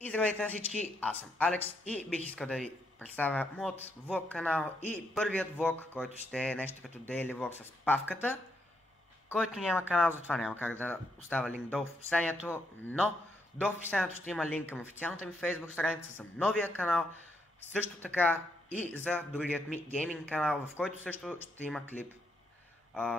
И здравейте на всички, аз съм Алекс и бих искал да ви представя моят влог канал и първият влог, който ще е нещо като daily влог с Павката, който няма канал, затова няма как да оставя линк долу в описанието, но долу в описанието ще има линк към официалната ми Facebook страница за новия канал, също така и за другият ми гейминг канал, в който също ще има клип.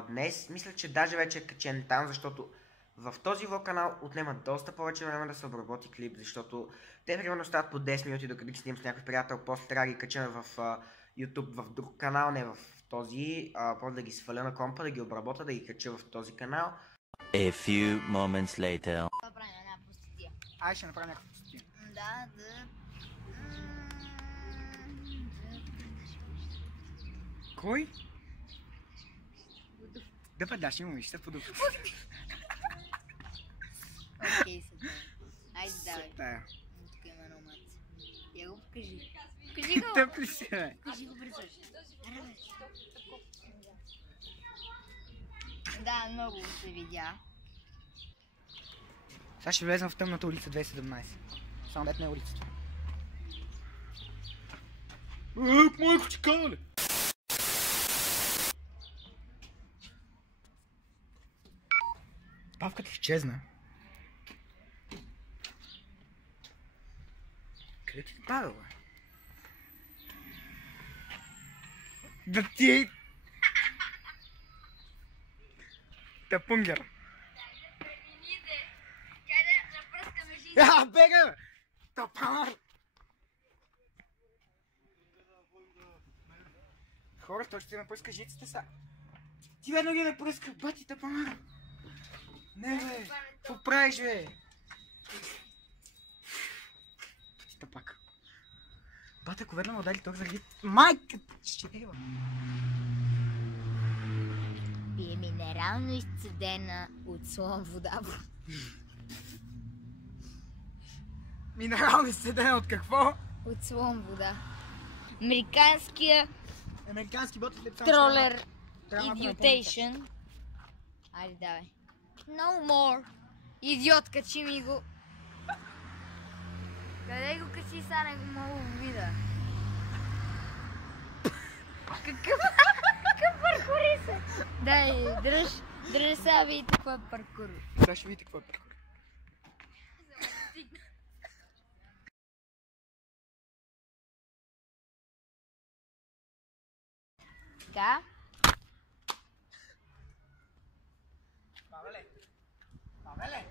Днес мисля, че даже вече е качен там, защото в този влог канал отнема доста повече време да се обработи клип, защото те примерно стават по 10 минути, докато ги снимам с някой приятел, после трябва да ги качаме в YouTube в друг канал, не в този, после да ги сваля на компа, да ги обработа, да ги кача в този канал. A few moments later. Това правим една простотия. Ай, ще направя някаква простотия. Да. Кой? Да бъдаш, имаме, ще се подобри. Окей, сега. Айде, давай. Тая. Тук има едно маце. Я го покажи. Покажи го! Тъп ли си, бе? Покажи го през очи. Да, много се видя. Сега ще влезем в тъмната улица 217. Само дет не е улицата. Майко ти кале! Павката изчезна. Къде ти Павел, бе? Да ти... Тъпунгер. Бега, бе! Тъпар! Хора, той ще ме пръска жиците са. Ти ведно ги ме пръска, бати тъпар! Не, бе! Какво правиш, бе? Бати тъпак. Бати, ако ведно му дали ток заради... Майка! Щева! Пие минерално изцедена от слон вода. Минерални седена от какво? От слон вода. Американския Американски бот след тролер Idiotation. Айде, давай. No more. Идиот, качи ми го. Къде го качи, са не го мога да видя. Какъв паркурист е? Дай, дръж сега видите какво е паркур. Сега ще видите какво е паркур. Така. Павеле! Павеле!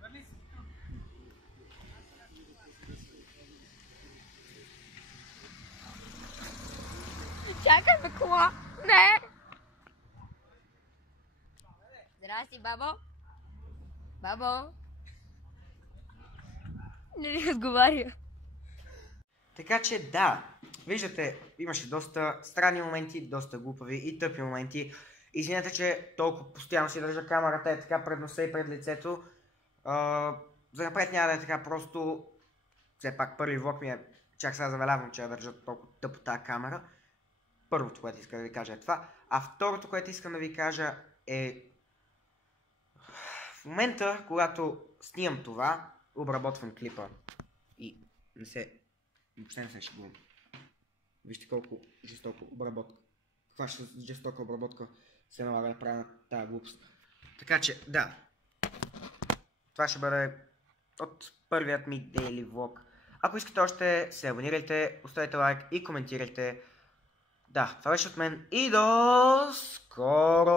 Върни се! Чакай ме кола! Не! Здрасти, бабо! Бабо! Не ли отговаря? Така че да, виждате, имаше доста странни моменти, доста глупави и тъпи моменти. Извинете, че толкова постоянно си държа камерата е така пред носа и пред лицето. За напред няма да е така, просто все пак първи влог ми е, чак сега завелявам, че я държа толкова тъпо тази камера. Първото, което искам да ви кажа е това. А второто, което искам да ви кажа е в момента, когато снимам това, обработвам клипа и въобще не се шегувам. Вижте колко жестока обработка. Каква жестока обработка се налага да правя на тази глупост. Така че, да. Това ще бъде от първият ми daily влог. Ако искате още, се абонирайте, оставете лайк и коментирайте. Да, това беше от мен и до скоро!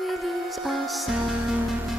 We lose our sound.